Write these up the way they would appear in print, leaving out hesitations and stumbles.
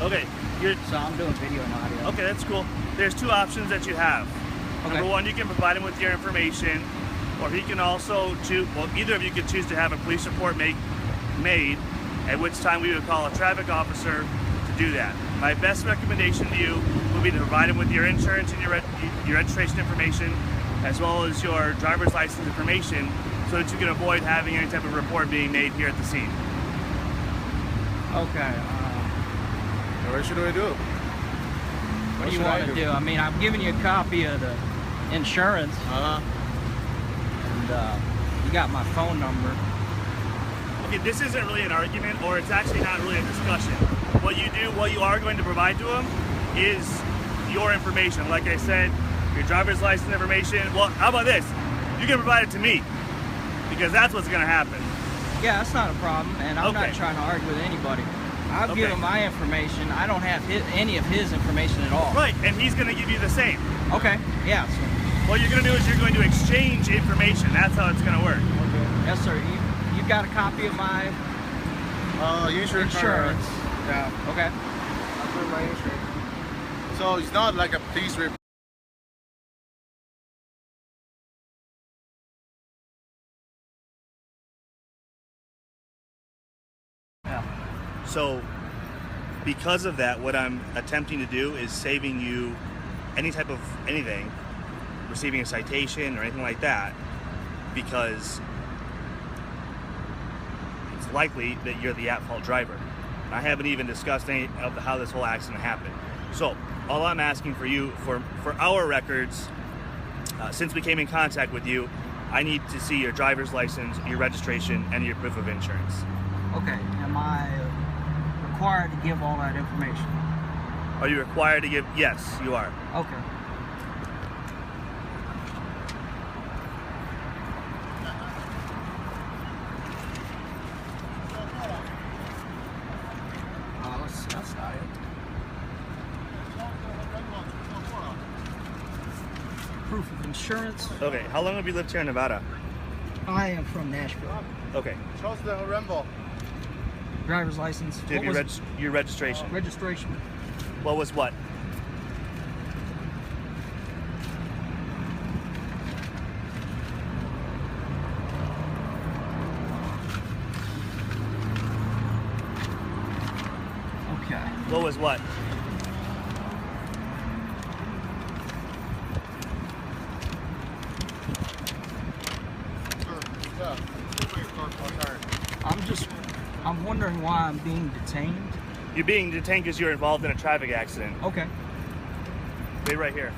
Okay. So I'm doing video and audio. Okay, that's cool. There's two options that you have. Okay. Number one, you can provide him with your information, or he can also choose, well, either of you could choose to have a police report made, at which time we would call a traffic officer to do that. My best recommendation to you would be to provide him with your insurance and your registration information, as well as your driver's license information, so that you can avoid having any type of report being made here at the scene. Okay. What should I do? What do you want to do? I mean, I've given you a copy of the insurance. And you got my phone number. Okay, this isn't really an argument, or it's actually not really a discussion. What you are going to provide to him is your information. Like I said, your driver's license information. Well, how about this? You can provide it to me, because that's what's going to happen. Yeah, that's not a problem, and I'm not trying to argue with anybody. I'll give him my information. I don't have any of his information at all. Right, and he's going to give you the same. Okay, yeah. So what you're going to do is you're going to exchange information. That's how it's going to work. Okay. Yes, sir. You got a copy of my insurance? Yeah. Okay. I'll put my insurance. So it's not like a police report. So, because of that, what I'm attempting to do is saving you any type of anything, receiving a citation or anything like that, because it's likely that you're the at-fault driver. And I haven't even discussed any of how this whole accident happened. So, all I'm asking for you, for our records, since we came in contact with you, I need to see your driver's license, your registration, and your proof of insurance. Okay. Am I required to give all that information? Are you required to give? Yes, you are. Okay. That's not it. Proof of insurance. Okay, how long have you lived here in Nevada? I am from Nashville. Okay. Shows the Rembo. Driver's license. Do you have your registration? Registration. What was what? Okay. What was what? I'm wondering why I'm being detained. You're being detained because you're involved in a traffic accident. Okay. Wait right here.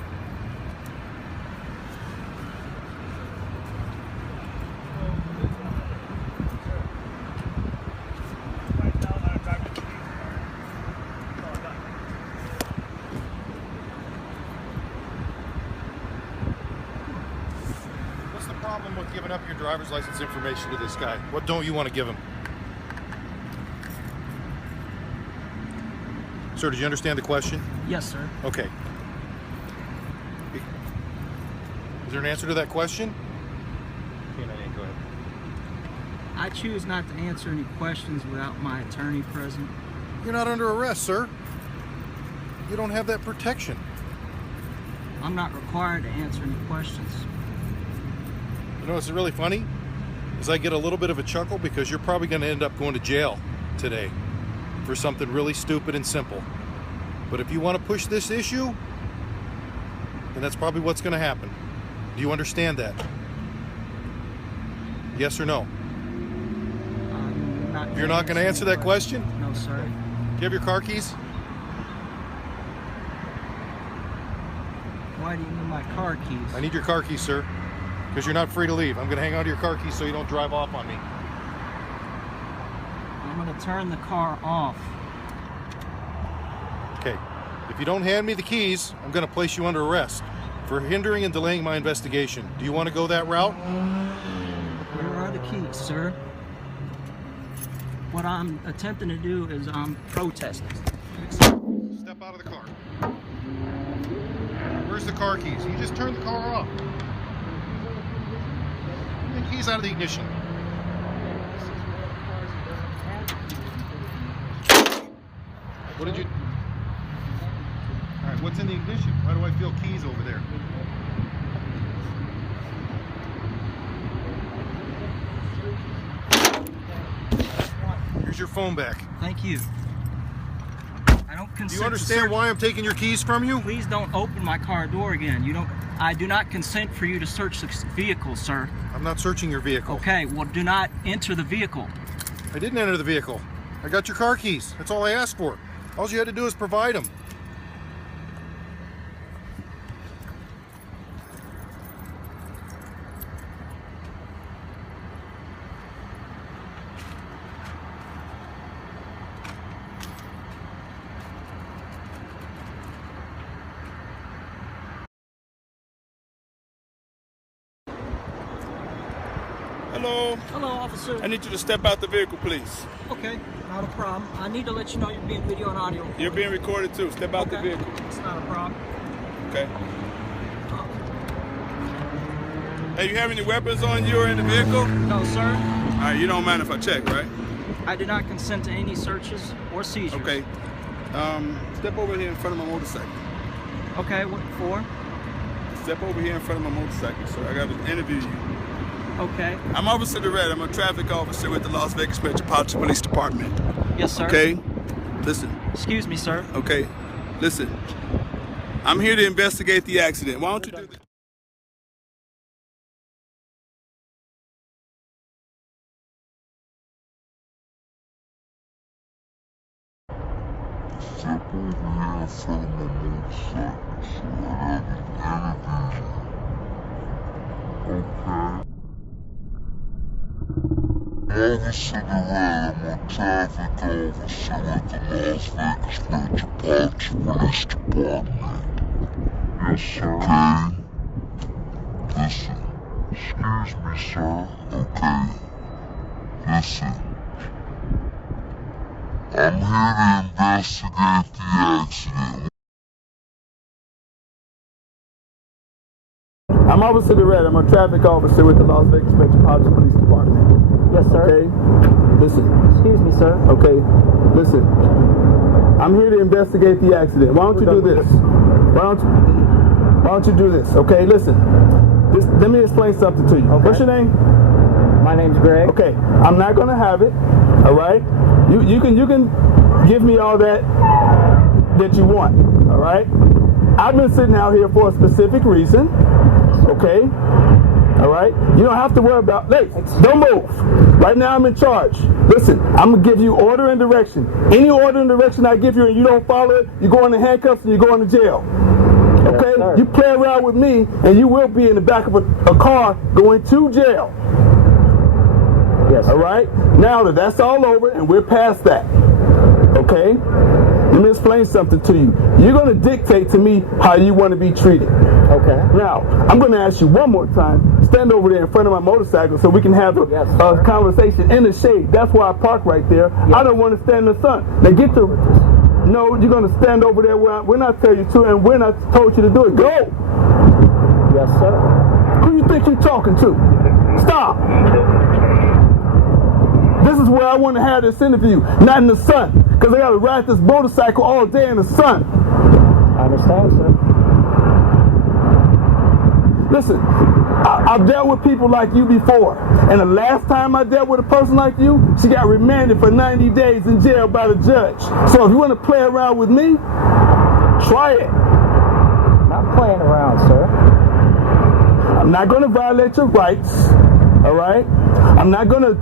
What's the problem with giving up your driver's license information to this guy? What don't you want to give him? Sir, did you understand the question? Yes, sir. Okay. Is there an answer to that question? Okay, go ahead. I choose not to answer any questions without my attorney present. You're not under arrest, sir. You don't have that protection. I'm not required to answer any questions. You know what's really funny? Is I get a little bit of a chuckle because you're probably going to end up going to jail today for something really stupid and simple. But if you want to push this issue, then that's probably what's going to happen. Do you understand that? Yes or no? You're not going to answer that question? No, sir. Do you have your car keys? Why do you need my car keys? I need your car keys, sir, because you're not free to leave. I'm going to hang on to your car keys so you don't drive off on me. I'm going to turn the car off. Okay. If you don't hand me the keys, I'm going to place you under arrest for hindering and delaying my investigation. Do you want to go that route? Where are the keys, sir? What I'm attempting to do is I'm protesting. Step out of the car. Where's the car keys? You just turned the car off. Get the keys out of the ignition. What did you... What's in the ignition? Why do I feel keys over there? Here's your phone back. Thank you. I don't consent. Do you understand why I'm taking your keys from you? Please don't open my car door again. I do not consent for you to search this vehicle, sir. I'm not searching your vehicle. Okay, well, do not enter the vehicle. I didn't enter the vehicle. I got your car keys. That's all I asked for. All you had to do is provide them. Hello. Hello, officer. I need you to step out the vehicle, please. Okay, not a problem. I need to let you know you're being video and audio. You're being recorded too. Step out the vehicle. It's not a problem. Okay. Hey, you have any weapons on you or in the vehicle? No, sir. All right, you don't mind if I check, right? I do not consent to any searches or seizures. Okay. Step over here in front of my motorcycle. Okay, what for? Step over here in front of my motorcycle, sir. I got to interview you. Okay. I'm Officer Durrett. I'm a traffic officer with the Las Vegas Metropolitan Police Department. Yes, sir. Okay? Listen. Excuse me, sir. Okay. Listen. I'm here to investigate the accident. Why don't you do this? Step over here in front of my motorcycle so I have an interview. Okay. Officer Durrett, I'm a traffic officer with the Las Vegas Metropolitan Police Department. Yes, sir. Okay. Listen. Excuse me, sir. Okay. Listen. I'm here to investigate the accident. I'm Officer Durrett. I'm a traffic officer with the Las Vegas Metropolitan Police Department. Yes, sir. Okay? Listen. Excuse me, sir. Okay? Listen. I'm here to investigate the accident. Why don't you do this? Why don't you do this? Okay, listen. Let me explain something to you. Okay. What's your name? My name's Greg. Okay. I'm not gonna have it. All right? You can give me all that you want. All right? I've been sitting out here for a specific reason. Okay? All right? You don't have to worry about, hey, don't move. Right now I'm in charge. Listen, I'm going to give you order and direction. Any order and direction I give you and you don't follow it, you go into handcuffs and you go into jail. Okay? Yes, you play around with me and you will be in the back of a car going to jail. Yes. All right? Now that that's all over and we're past that. Okay? Let me explain something to you. You're going to dictate to me how you want to be treated. Okay. Now, I'm going to ask you one more time, stand over there in front of my motorcycle so we can have a conversation in the shade. That's why I park right there. Yes. I don't want to stand in the sun. Now get the... No, you're going to stand over there where we're not telling you to and we're not told you to do it. Go! Yes, sir. Who you think you're talking to? Stop! This is where I want to have this interview, not in the sun. Because I got to ride this motorcycle all day in the sun. I understand, sir. Listen, I've dealt with people like you before. And the last time I dealt with a person like you, she got remanded for 90 days in jail by the judge. So if you want to play around with me, try it. Not playing around, sir. I'm not going to violate your rights, all right? I'm not going to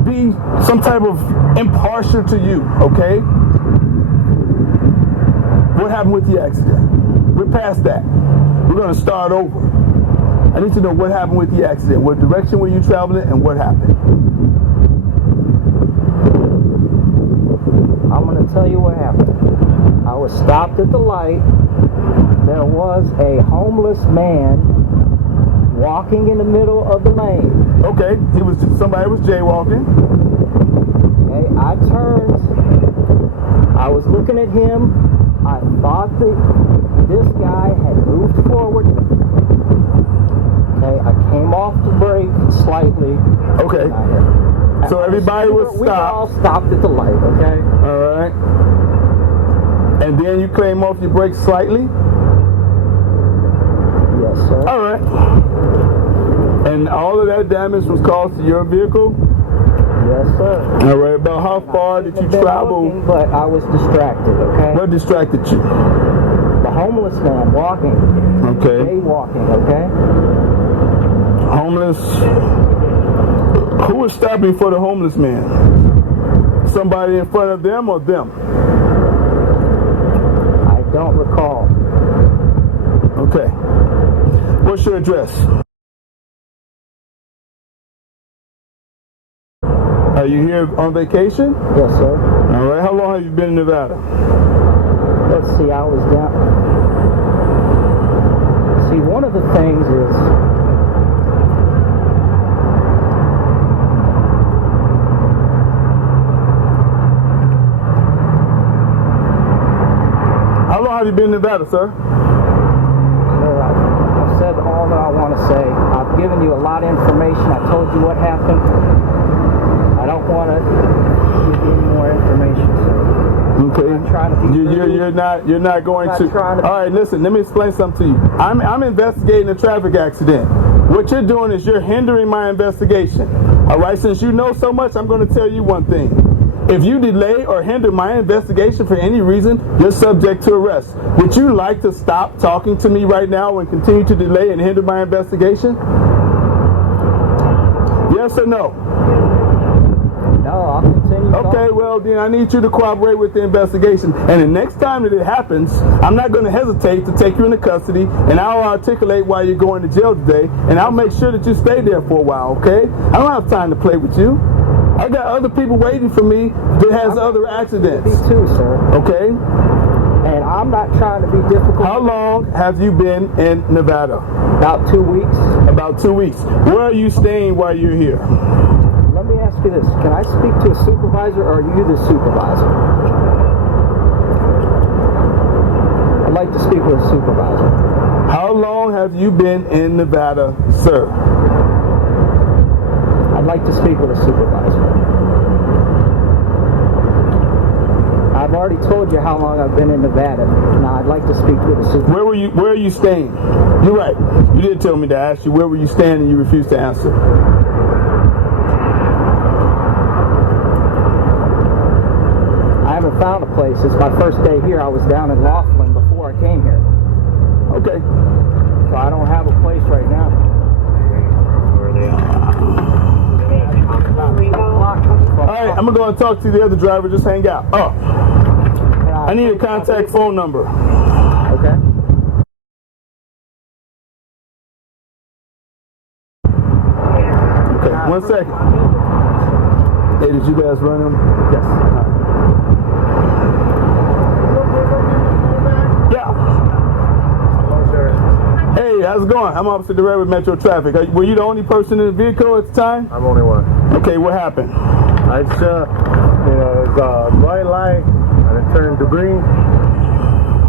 be some type of impartial to you, okay? What happened with the accident? We're past that. We're going to start over. I need to know what happened with the accident. What direction were you traveling and what happened? I'm going to tell you what happened. I was stopped at the light. There was a homeless man walking in the middle of the lane. Okay, somebody was jaywalking. Okay, I turned. I was looking at him. I thought that this guy had moved forward. Okay, I came off the brake slightly. Okay. So everybody was stopped. We were all stopped at the light, okay? All right. And then you came off your brakes slightly? Yes, sir. All right. And all of that damage was caused to your vehicle? Yes, sir. All right. About how far did you travel? Looking, but I was distracted, okay? What distracted you? The homeless man walking. Okay. Jaywalking, okay? Homeless. Who was stopping for the homeless man? Somebody in front of them or them? I don't recall. Okay. What's your address? Are you here on vacation? Yes, sir. All right. How long have you been in Nevada? Let's see, I was down. See, one of the things is how long have you been in Nevada, sir? I've said all that I want to say. I've given you a lot of information. I told you what happened. I don't want to give you any more information, sir. Okay. I'm trying to be You're not going I'm to. not trying to- All right, listen. Let me explain something to you. I'm investigating a traffic accident. What you're doing is you're hindering my investigation. All right. Since you know so much, I'm going to tell you one thing. If you delay or hinder my investigation for any reason, you're subject to arrest. Would you like to stop talking to me right now and continue to delay and hinder my investigation? Yes or no? No, I'll continue. Okay, well then I need you to cooperate with the investigation. And the next time that it happens, I'm not going to hesitate to take you into custody, and I'll articulate why you're going to jail today, and I'll make sure that you stay there for a while, okay? I don't have time to play with you. I got other people waiting for me that has other accidents. Me too, sir. Okay? And I'm not trying to be difficult. How long have you been in Nevada? About 2 weeks. About 2 weeks. Where are you staying while you're here? Let me ask you this. Can I speak to a supervisor, or are you the supervisor? I'd like to speak with a supervisor. How long have you been in Nevada, sir? I'd like to speak with a supervisor. I've already told you how long I've been in Nevada. Now I'd like to speak with a supervisor. Where are you staying? You're right. You did tell me to ask you where were you staying, and you refused to answer. I haven't found a place. It's my first day here. I was down in Laughlin before I came here. Okay. So I don't have a place right now. Where they are. All right, I'm going to go and talk to the other driver. Just hang out. Oh, I need a contact phone number. Okay. Okay, 1 second. Hey, did you guys run him? Yes. Yeah. Hey, how's it going? I'm Officer Durrett with Metro Traffic. Were you the only person in the vehicle at the time? I'm only one. Okay, what happened? I just, it's a bright light, and it turned to green.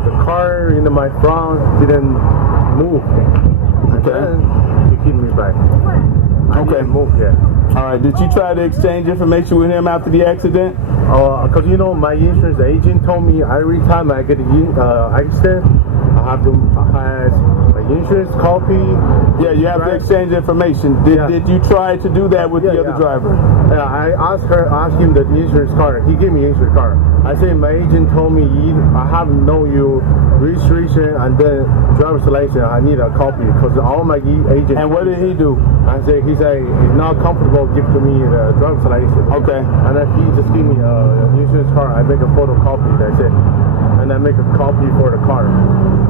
The car in my front didn't move. Okay. And he kicked me back. I didn't move yet. All right, did you try to exchange information with him after the accident? Because, my insurance agent told me every time I get an accident, I have to have my insurance copy. Yeah, you have to exchange information. Did you try to do that with the other driver? Yeah, I asked him the insurance card. He gave me insurance card. I said my agent told me I have to know your registration and then driver's license. I need a copy because all my agents. And what did he do? He said he's not comfortable give to me the driver's license. Okay. And then he just gave me an insurance card. I make a photocopy. That's it. And I make a copy for the car.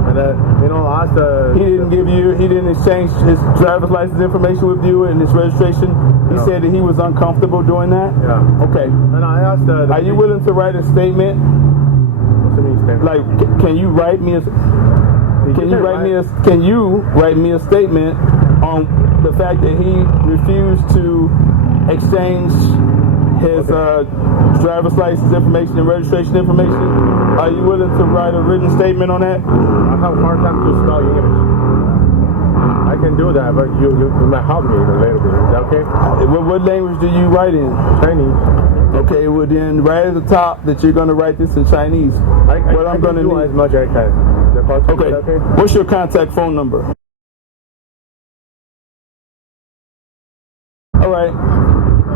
And then ask the. He didn't exchange his driver's license information with you and his registration. He said that he was uncomfortable doing that. Yeah. Okay. And I asked the. Are you willing to write a statement? What's the statement? Like, can you write me a statement on the fact that he refused to exchange his driver's license information and registration information? Are you willing to write a written statement on that? I have a hard time to spell English. I can do that, but you might help me a little bit. Is that okay? What language do you write in? Chinese. Okay, well then, right at the top that you're going to write this in Chinese. What I'm going to do need as much as I can. Okay. What's your contact phone number? All right.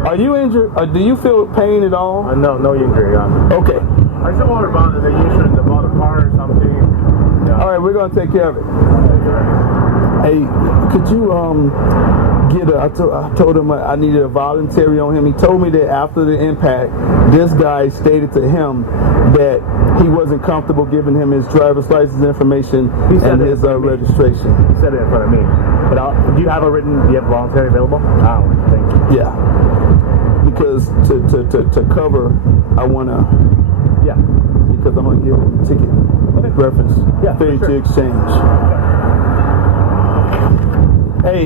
Are you injured? Or do you feel pain at all? No injury. Yeah. Okay. I just wonder about the insurance, about the car or something. Yeah. All right, we're gonna take care of it. Hey, could you get I told him I needed a voluntary on him. He told me that after the impact, this guy stated to him that he wasn't comfortable giving him his driver's license information and his registration. He said it in front of me. But do you have a voluntary available? I don't think. Yeah. Because to cover, I wanna. Yeah. Because I'm gonna give him a ticket reference. Yeah. Failure to exchange. Hey,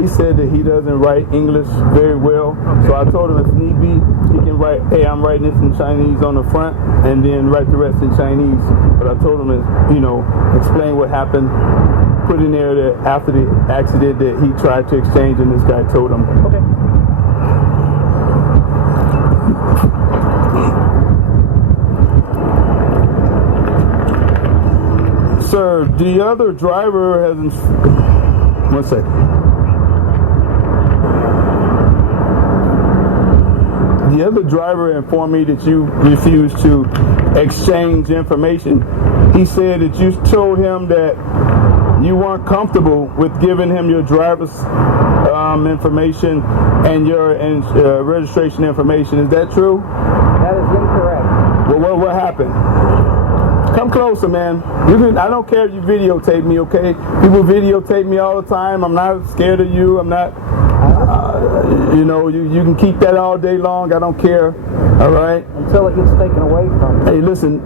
he said that he doesn't write English very well, so I told him if need be, he can write, hey, I'm writing this in Chinese on the front, and then write the rest in Chinese. But I told him to, explain what happened, put in there that after the accident that he tried to exchange, and this guy told him. Okay. Sir, the other driver hasn't. One second. The other driver informed me that you refused to exchange information. He said that you told him that you weren't comfortable with giving him your driver's information and your registration information. Is that true? That is incorrect. Well, what happened? Come closer, man. I don't care if you videotape me, okay? People videotape me all the time. I'm not scared of you. I'm not. You can keep that all day long. I don't care. All right. Until it gets taken away from you. Hey, listen.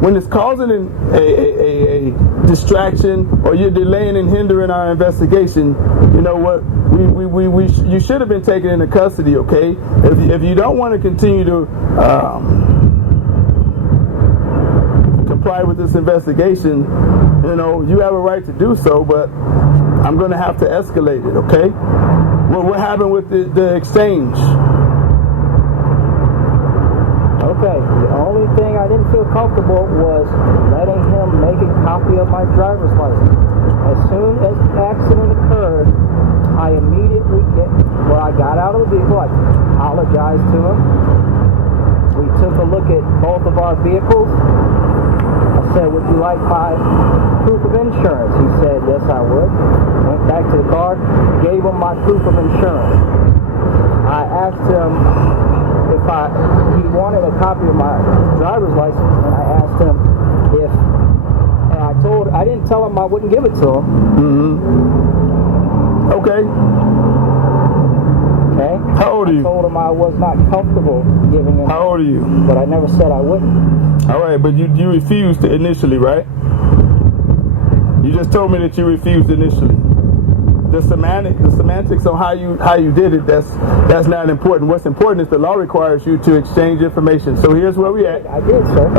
When it's causing a distraction or you're delaying and hindering our investigation, you know what? You should have been taken into custody, okay? If you don't want to continue to comply with this investigation, you have a right to do so, but I'm going to have to escalate it, okay? Well, what happened with the exchange? Okay, the only thing I didn't feel comfortable was letting him make a copy of my driver's license. As soon as the accident occurred, I immediately I got out of the vehicle, I apologized to him. We took a look at both of our vehicles. I said, would you like my proof of insurance? He said, yes, I would. Went back to the car, gave him my proof of insurance. I asked him if he wanted a copy of my driver's license, and I asked him I didn't tell him I wouldn't give it to him. Mm-hmm. Okay. How old are you? I told him I was not comfortable giving him. How old are you? But I never said I wouldn't. All right, but you refused initially, right? You just told me that you refused initially. The semantics on how you did it, that's not important. What's important is the law requires you to exchange information. So here's where we at. I did, sir.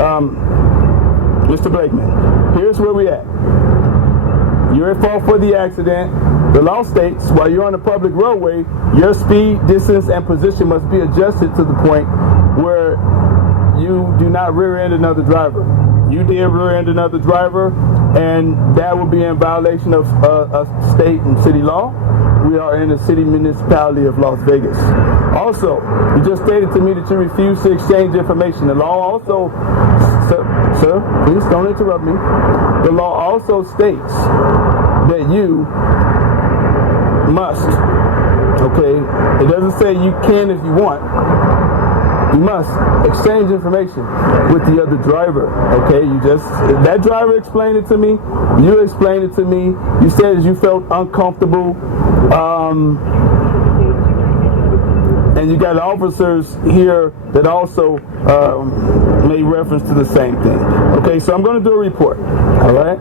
Mr. Blakeman, here's where we at. You're at fault for the accident. The law states while you're on a public roadway, your speed, distance, and position must be adjusted to the point where you do not rear-end another driver. You did rear-end another driver, and that will be in violation of state and city law. We are in the city municipality of Las Vegas. Also, you just stated to me that you refuse to exchange information. The law also, sir, please don't interrupt me. The law also states that you must, okay? It doesn't say you can if you want. You must exchange information with the other driver, okay? That driver explained it to me. You explained it to me. You said you felt uncomfortable. And you got officers here that also made reference to the same thing. Okay, so I'm going to do a report, all right?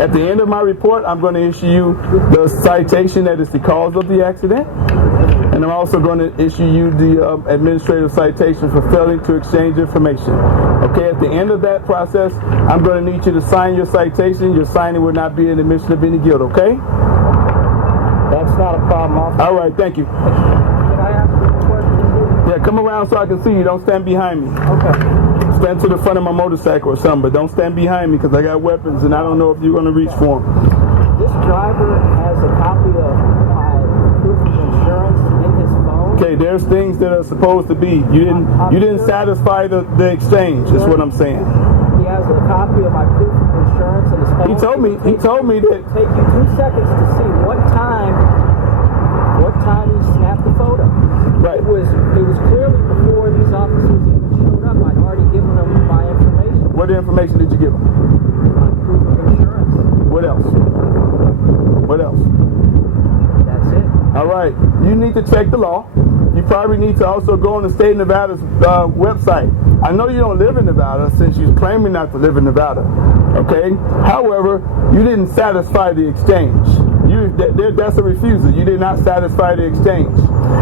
At the end of my report, I'm going to issue you the citation that is the cause of the accident. And I'm also going to issue you the administrative citation for failing to exchange information. Okay, at the end of that process, I'm going to need you to sign your citation. Your signing will not be an admission of any guilt, okay? That's not a problem, officer. All right, thank you. Can I ask you a question? Yeah, come around so I can see you. Don't stand behind me. Okay. Stand to the front of my motorcycle or something, but don't stand behind me because I got weapons and I don't know if you're going to reach for them. This driver has a copy of my proof of insurance in his phone. Okay, there's things that are supposed to be. You didn't satisfy the exchange, is what I'm saying. He has a copy of my proof of insurance in his phone. He told me that. Take you 2 seconds to see what time he snapped the photo. Right. It was clearly before these officers even showed up. I'd already given them my information. What information did you give him? My proof of insurance. What else? What else? That's it. All right. You need to check the law. You probably need to also go on the state of Nevada's website. I know you don't live in Nevada since you're claiming not to live in Nevada. Okay? However, you didn't satisfy the exchange. That's a refusal. You did not satisfy the exchange.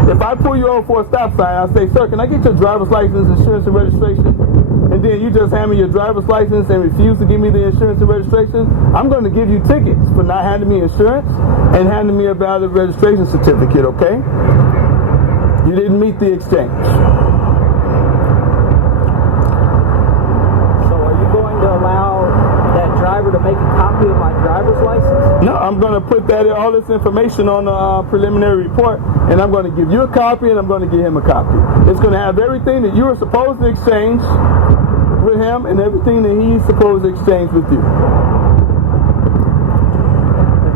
If I pull you over for a stop sign, I'll say, sir, can I get your driver's license, insurance, and registration? And then you just hand me your driver's license and refuse to give me the insurance and registration, I'm going to give you tickets for not handing me insurance and handing me a valid registration certificate, okay? You didn't meet the exchange. So are you going to allow that driver to make a copy of my driver's license? No, I'm going to put all this information on the preliminary report, and I'm going to give you a copy, and I'm going to give him a copy. It's going to have everything that you were supposed to exchange with him and everything that he's supposed to exchange with you.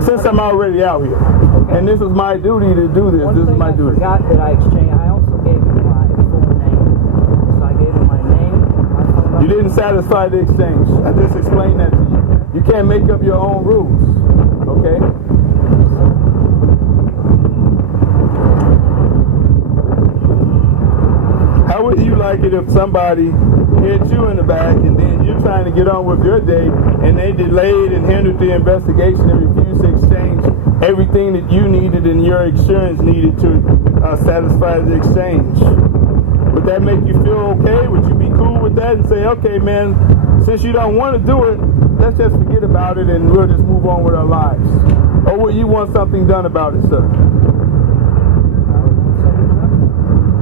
Since I'm already out here. Okay. And this is my duty to do this. This is my duty. I forgot that I exchanged. I also gave him my full name. So I gave him my name, my phone number. You didn't satisfy the exchange. I just explained that to you. You can't make up your own rules. Okay? How would you like it if somebody hit you in the back and then you're trying to get on with your day and they delayed and hindered the investigation and refused to exchange everything that you needed and your insurance needed to satisfy the exchange? Would that make you feel okay? Would you be cool with that and say, okay, man, since you don't want to do it, let's just forget about it and we'll just move on with our lives? Or would you want something done about it, sir?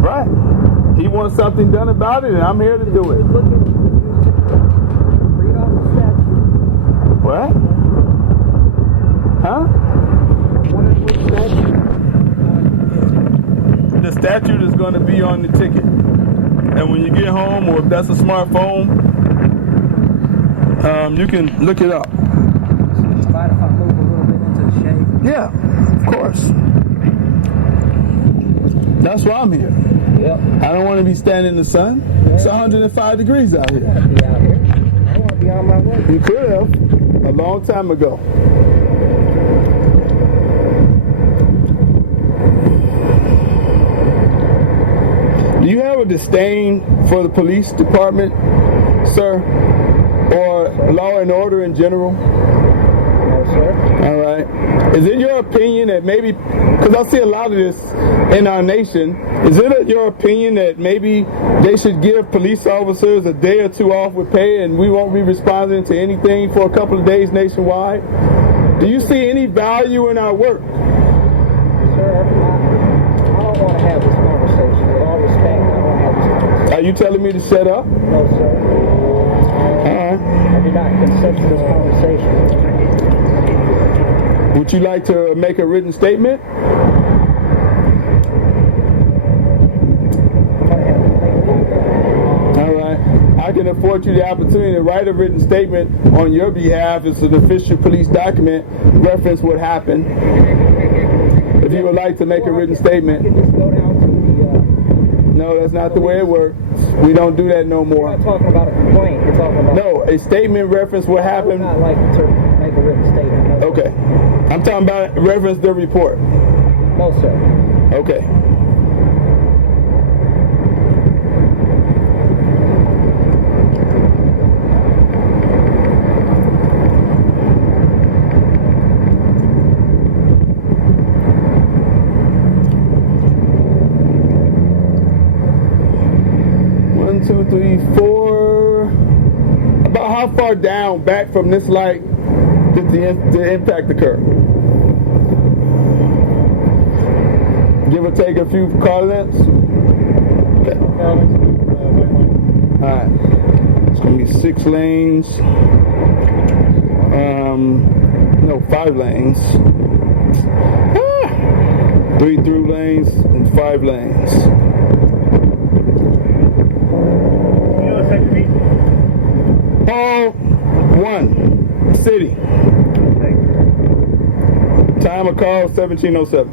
Right. He wants something done about it, and I'm here to do it. What? Huh? The statute is going to be on the ticket. And when you get home, or if that's a smartphone, you can look it up. Mind if I move a little bit into the shade? Yeah, of course. That's why I'm here. Yep. I don't want to be standing in the sun. Yeah. It's 105 degrees out here. I want to be out here. I want to be on my way. You could have a long time ago. Do you have a disdain for the police department, sir? Or law and order in general? No, sir. All right. Is it your opinion that maybe, because I see a lot of this in our nation, is it your opinion that maybe they should give police officers a day or two off with pay and we won't be responding to anything for a couple of days nationwide? Do you see any value in our work? Sir, I don't want to have this conversation. With all respect, I don't want to have this conversation. Are you telling me to shut up? No, sir. I do not consent to this conversation. Would you like to make a written statement? All right. I can afford you the opportunity to write a written statement on your behalf. It's an official police document, reference what happened. If you would like to make a written statement. No, that's not the way it works. We don't do that no more. You're not talking about a complaint. You're talking about... No, a statement reference what happened. I would not like to make a written statement. No, okay. I'm talking about reference the report. No, sir. Okay. 2, 3, 4. About how far down back from this light did the impact occur? Give or take a few car lengths. Okay. All right. It's gonna be 6 lanes. No, 5 lanes. 3 through lanes and 5 lanes. You know the second beat? Hall 1, city. Time of call 1707.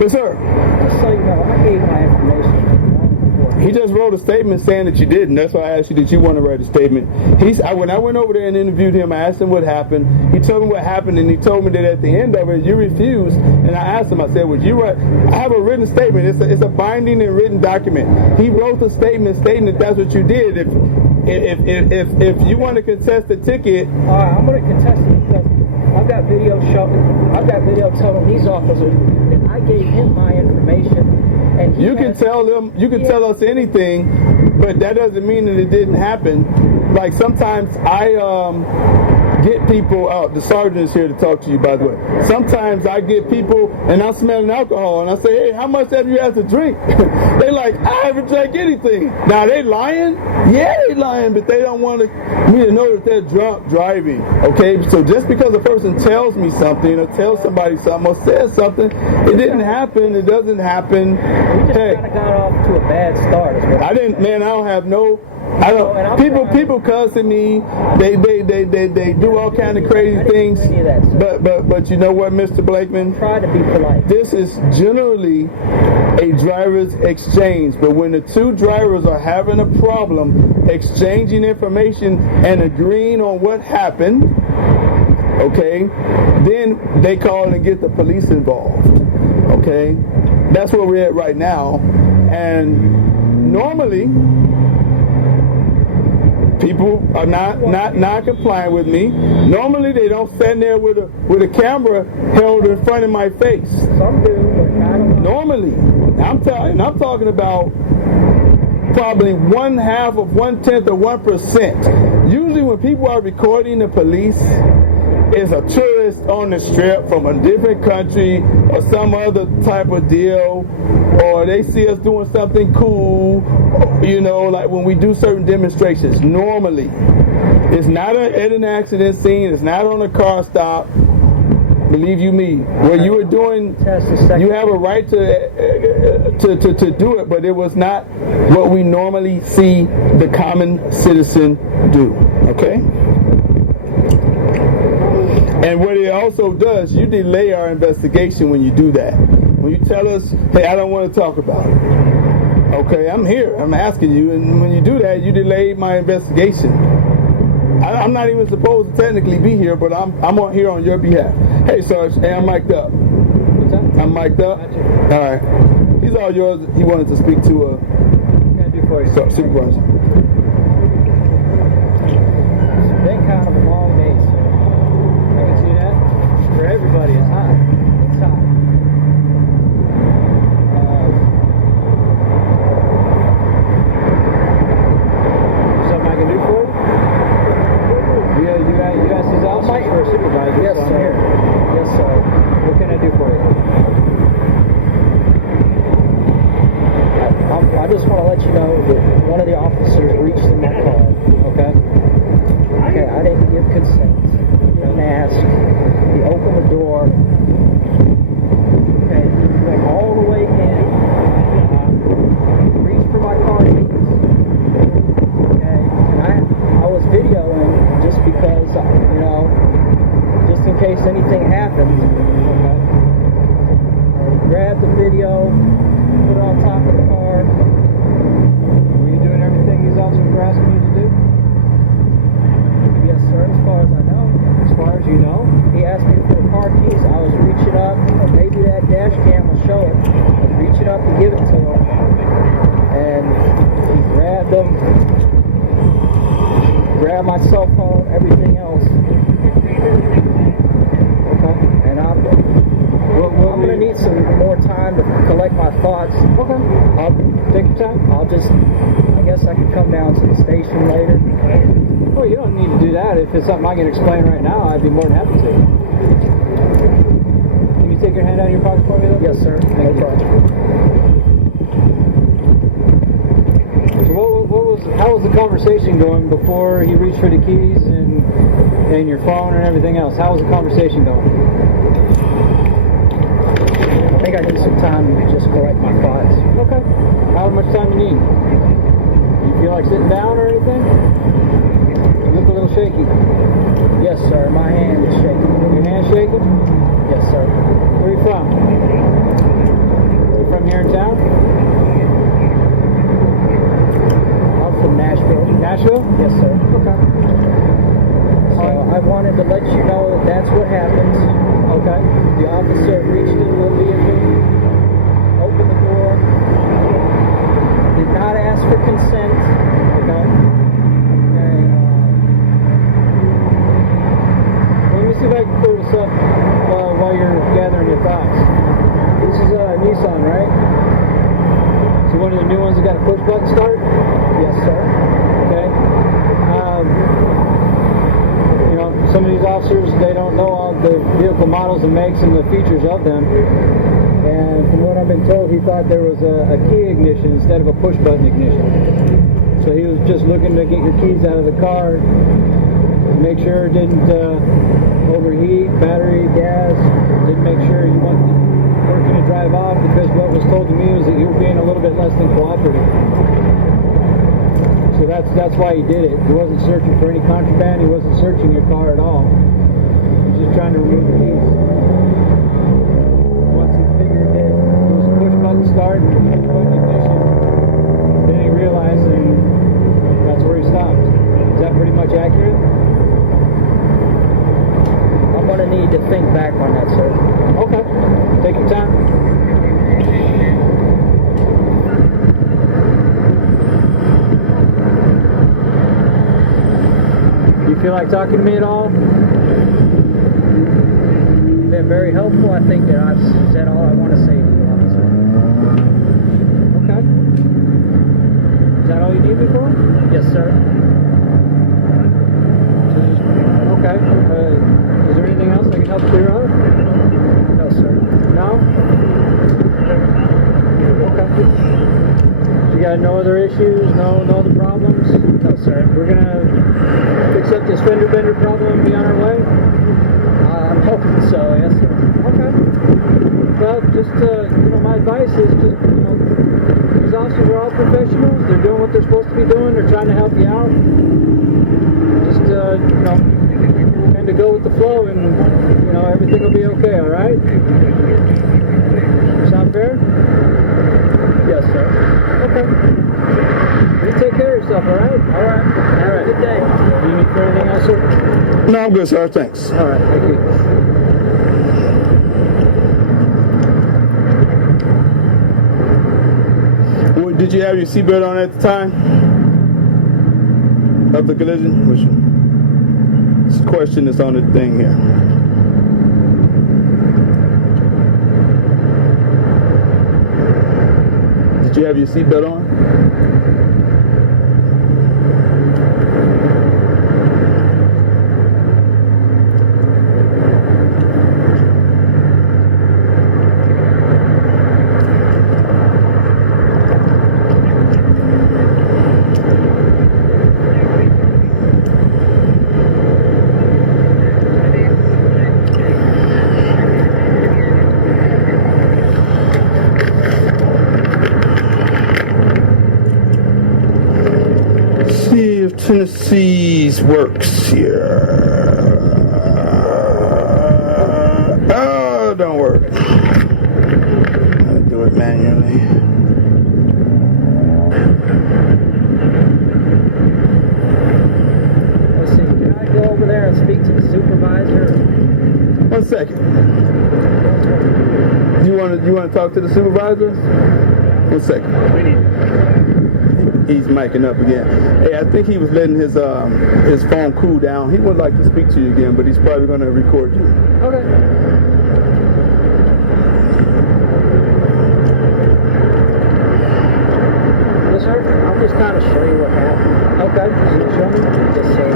Yes, sir. Just so you know, I gave my information. He just wrote a statement saying that you didn't. That's why I asked you, did you want to write a statement? When I went over there and interviewed him, I asked him what happened. He told me what happened, and he told me that at the end of it, you refused. And I asked him, I said, would you write? I have a written statement. It's a binding and written document. He wrote a statement stating that that's what you did. If you want to contest the ticket, I'm going to contest it because I've got video telling these officers that I gave him my information. And you can tell them, you can tell us anything, but that doesn't mean that it didn't happen. Like sometimes I get people out. The sergeant is here to talk to you, by the way. Sometimes I get people and I'm smelling alcohol and I say, hey, how much have you had to drink? They like, I haven't drank anything. Now they lying? Yeah, they lying, but they don't want me to know that they're drunk driving. Okay, so just because a person tells me something or tells somebody something or says something, it didn't happen. It doesn't happen. We just kind of got off to a bad start. I don't have no. People cussing me. They do all kind of crazy things. But you know what, Mr. Blakeman? Try to be polite. This is generally a driver's exchange, but when the two drivers are having a problem exchanging information and agreeing on what happened, okay, then they call and get the police involved. Okay, that's where we're at right now, and normally people are not complying with me. Normally they don't stand there with a camera held in front of my face. Some do, but not enough. Normally, I'm talking about probably 1/2 of 1/10 of 1%. Usually when people are recording the police, it's a tourist on the strip from a different country or some other type of deal, or they see us doing something cool, you know, like when we do certain demonstrations. Normally, it's not at an accident scene, it's not on a car stop. Believe you me, what you were doing, you have a right to do it, but it was not what we normally see the common citizen do. Okay? And what it also does, you delay our investigation when you do that. When you tell us, hey, I don't want to talk about it. Okay, I'm here, I'm asking you, and when you do that, you delay my investigation. I'm not even supposed to technically be here, but I'm on here on your behalf. Hey, Sarge, hey, I'm mic'd up. What's that? I'm mic'd up? All right. He's all yours. He wanted to speak to what can I do for you? Supervisor. It's been kind of a long day, sir. I can see that. For everybody, it's hot. It's hot. Something I can do for you? You guys is out for a supervisor. Yes, sir. Yes, sir. What can I do for you? I just want to let you know that one of the officers reached in my car. Okay? Okay, I didn't give consent. I didn't ask. He opened the door. Okay, he went all the way in. Reached for my car keys. Okay, and I was videoing just because, you know, just in case anything happens. Okay? And he grabbed the video, put it on top of the car. Were you doing everything these officers were asking you to do? Yes, sir, as far as I know. As far as you know? He asked me for the car keys. I was reaching up, or maybe that dash cam will show it. I was reaching up to give it to him. And he grabbed them, grabbed my cell phone, everything else. Okay? And need some more time to collect my thoughts. Okay. I'll Take your time. I guess I could come down to the station later. Oh, you don't need to do that. If it's something I can explain right now, I'd be more than happy to. Can you take your hand out of your pocket for me, though? Yes, sir. No problem. So how was the conversation going before he reached for the keys and your phone and everything else? How was the conversation going? I think I need some time to just collect my thoughts. Okay. How much time you need? You feel like sitting down or anything? You look a little shaky. Yes, sir. My hand is shaking. Your hand shaking? Yes, sir. Where are you from? You from here in town? I'm from Nashville. Nashville? Yes, sir. Okay. So I wanted to let you know that that's what happens. Okay. The officer reached into the vehicle, opened the door, did not ask for consent. Okay. Okay. Let me see if I can clear this up while you're gathering your thoughts. This is a Nissan, right? So one of the new ones that got a push button start? Yes, sir. Okay. Some of these officers, they don't know all the vehicle models and makes and the features of them. And from what I've been told, he thought there was a key ignition instead of a push button ignition. So he was just looking to get your keys out of the car, make sure it didn't overheat, battery, gas, didn't make sure you weren't going to drive off, because what was told to me was that you were being a little bit less than cooperative. So that's why he did it. He wasn't searching for any contraband. He wasn't searching your car at all. He was just trying to remove the keys. Once he figured that it was a push button start and push button ignition, then he realized, and that's where he stopped. Is that pretty much accurate? I'm going to need to think back on that, sir. Okay. Take your time. You feel like talking to me at all? Been very helpful. I think that I've said all I want to say to you, officer. Okay. Is that all you need me for? Yes, sir. Okay. Is there anything else I can help clear up? No, sir. No? Okay. You got no other issues? No other problems? No, sir. We're gonna fix up this fender bender problem and be on our way? I'm hoping so, yes, sir. Okay. Well, just, my advice is just, these officers are all professionals. They're doing what they're supposed to be doing. They're trying to help you out. Just, tend to go with the flow, and, everything will be okay, all right? Sound fair? Yes, sir. Okay. You take care of yourself, all right? All right. Have a good day. Do you need for anything else, sir? No, I'm good, sir. Thanks. All right, thank you. Well, did you have your seatbelt on at the time of the collision? This question is on the thing here. Did you have your seatbelt on? Tennessee's works here. Oh, don't work. I'll do it manually. Let's see. Can I go over there and speak to the supervisor? 1 second. You want to talk to the supervisor? 1 second. He's micing up again. Hey, I think he was letting his phone cool down. He would like to speak to you again, but he's probably going to record you. Okay. kind of show you what happened. Okay. Can you show me? Just say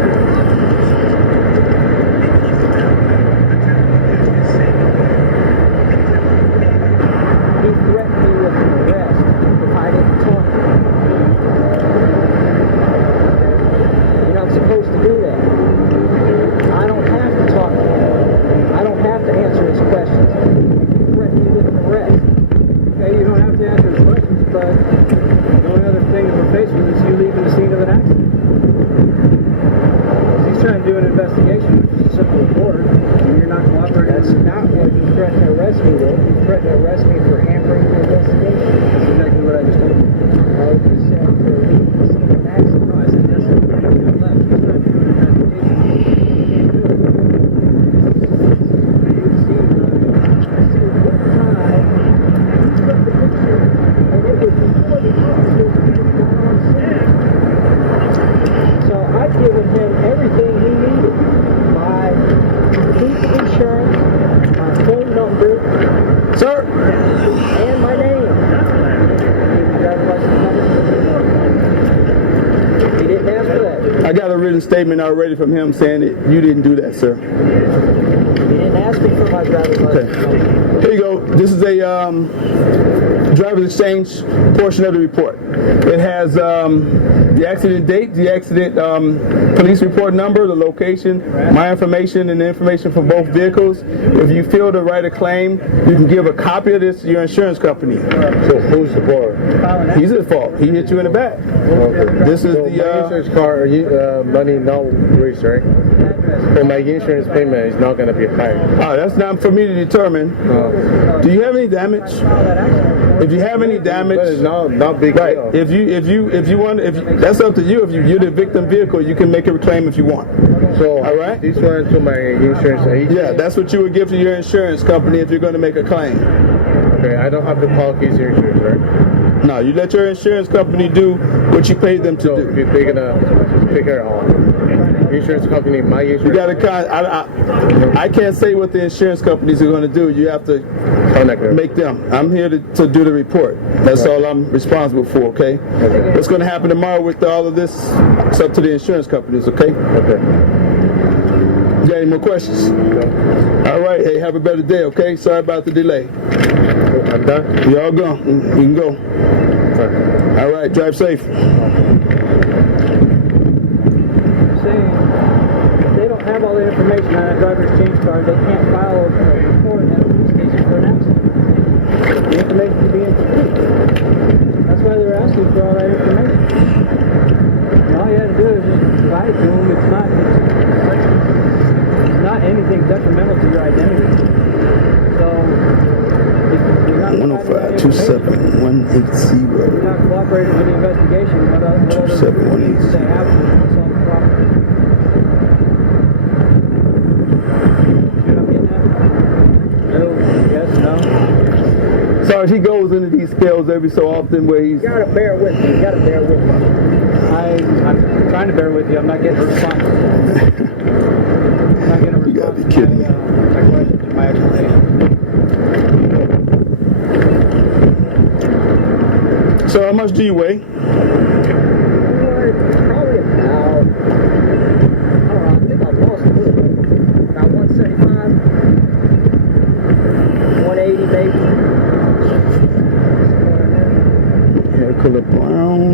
he threatened me with an arrest if I didn't talk to him. You're not supposed to do that. I don't have to talk to him. I don't have to answer his questions. He threatened me with an arrest. Okay, you don't have to answer his questions, but the only other thing that we're faced with is you leaving the scene of an accident. He's trying to do an investigation, which is a simple report, and you're not cooperating. That's not what he threatened to arrest me with. He threatened to arrest me for hampering the investigation. That's exactly what I just told you. No, he said for leaving the scene of an accident. No, I said that's the point you got left. He's trying to do an investigation. You can't do it. You see, I see one time he took the picture, and it was before the officer even got on scene. So I've given him everything he needed. My proof of insurance, my phone number, sir, and my name. He didn't ask for that. I got a written statement already from him saying that you didn't do that, sir. He didn't ask me for my driver's license. Okay. Here you go. This is a driver's exchange portion of the report. It has the accident date, the accident police report number, the location, my information, and the information for both vehicles. If you feel to write a claim, you can give a copy of this to your insurance company. so who's the board? He's at fault. He hit you in the back. Okay. This is So the my insurance car, money no race, right? So my insurance payment is not going to be high. that's not for me to determine. Do you have any damage? If you have any damage, But it's not big right? deal. If you want, that's up to you. If you're the victim vehicle, you can make a claim if you want. So All right. this one to my insurance agent. Yeah, that's what you would give to your insurance company if you're going to make a claim. Okay, I don't have to call Keys Insurance, right? No, you let your insurance company do what you paid them to So do. they're gonna take care of all. Insurance company, my insurance. You got to. I can't say what the insurance companies are going to do. You have to Contact them. make them. I'm here to do the report. That's all I'm responsible for. Okay. What's going to happen tomorrow with all of this? It's up to the insurance companies. Okay. Okay. You got any more questions? All right. Hey, have a better day. Okay. Sorry about the delay. I'm done. You all go. You can go. All right. Drive safe. Saying if they don't have all the information on a driver's change card, they can't file a report at a police station for an accident. The information can be incomplete. That's why they're asking for all that information. And all you have to do is just provide it to them. It's not anything detrimental to your identity. So if you're not 105-27-180. you're not cooperating with the investigation, what other proof do they have to solve the problem? Yes, no. Sarge, he goes into these scales every so often where he's. You gotta bear with me. You gotta bear with me. I'm trying to bear with you. I'm not getting a response. I'm not getting a response. You gotta be kidding me. My questions, my explanation. So how much do you weigh? Probably about, I don't know, I think I've lost a little bit. About 175, 180 maybe. Hair color brown.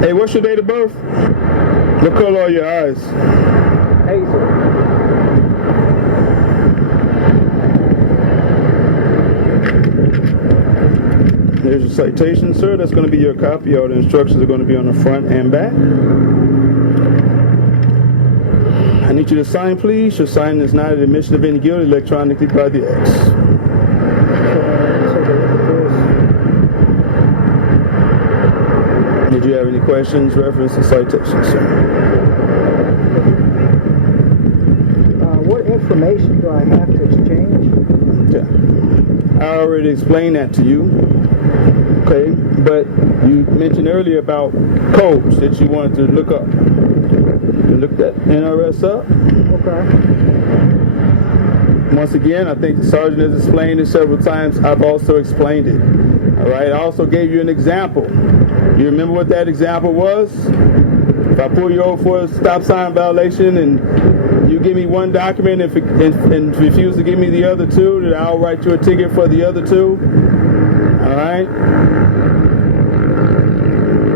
Hey, what's your date of birth? What color are your eyes? Hazel. There's a citation, sir. That's going to be your copy. All the instructions are going to be on the front and back. I need you to sign, please. Your sign is not an admission of any guilt electronically by the X. Did you have any questions reference to citation, sir? What information do I have to exchange? Yeah. I already explained that to you. Okay, but you mentioned earlier about codes that you wanted to look up. You looked that NRS up. Okay. Once again, I think the sergeant has explained it several times. I've also explained it. All right, I also gave you an example. You remember what that example was? If I pull you over for a stop sign violation and you give me one document and refuse to give me the other two, then I'll write you a ticket for the other two. All right.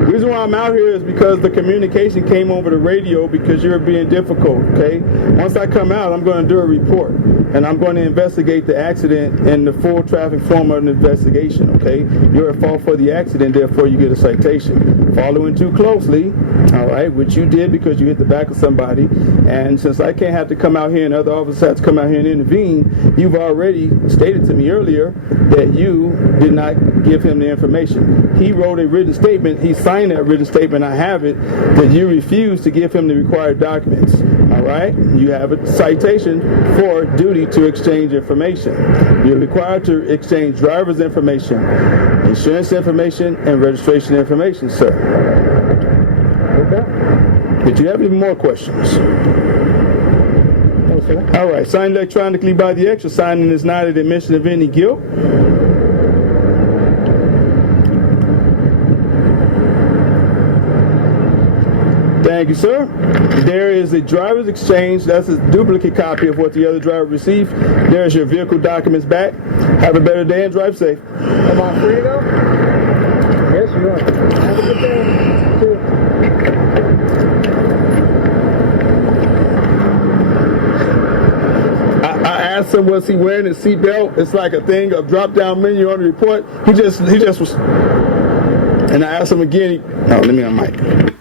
The reason why I'm out here is because the communication came over the radio because you're being difficult, okay? Once I come out, I'm going to do a report, and I'm going to investigate the accident in the full traffic form of an investigation, okay? You're at fault for the accident, therefore you get a citation. Following too closely, all right, which you did because you hit the back of somebody, and since I can't have to come out here and other officers have to come out here and intervene, you've already stated to me earlier that you did not give him the information. He wrote a written statement, he signed that written statement, I have it, that you refused to give him the required documents. All right, you have a citation for duty to exchange information. You're required to exchange driver's information, insurance information, and registration information, sir. Okay. Did you have any more questions? No, sir. All right, signed electronically by the extra signing is not an admission of any guilt. Thank you, sir. There is a driver's exchange. That's a duplicate copy of what the other driver received. There's your vehicle documents back. Have a better day and drive safe. Am I free though? Yes, you are. Have a good day. Too. I asked him, was he wearing his seatbelt? It's like a thing, a drop-down menu on the report. He just was. And I asked him again. No, let me on mic.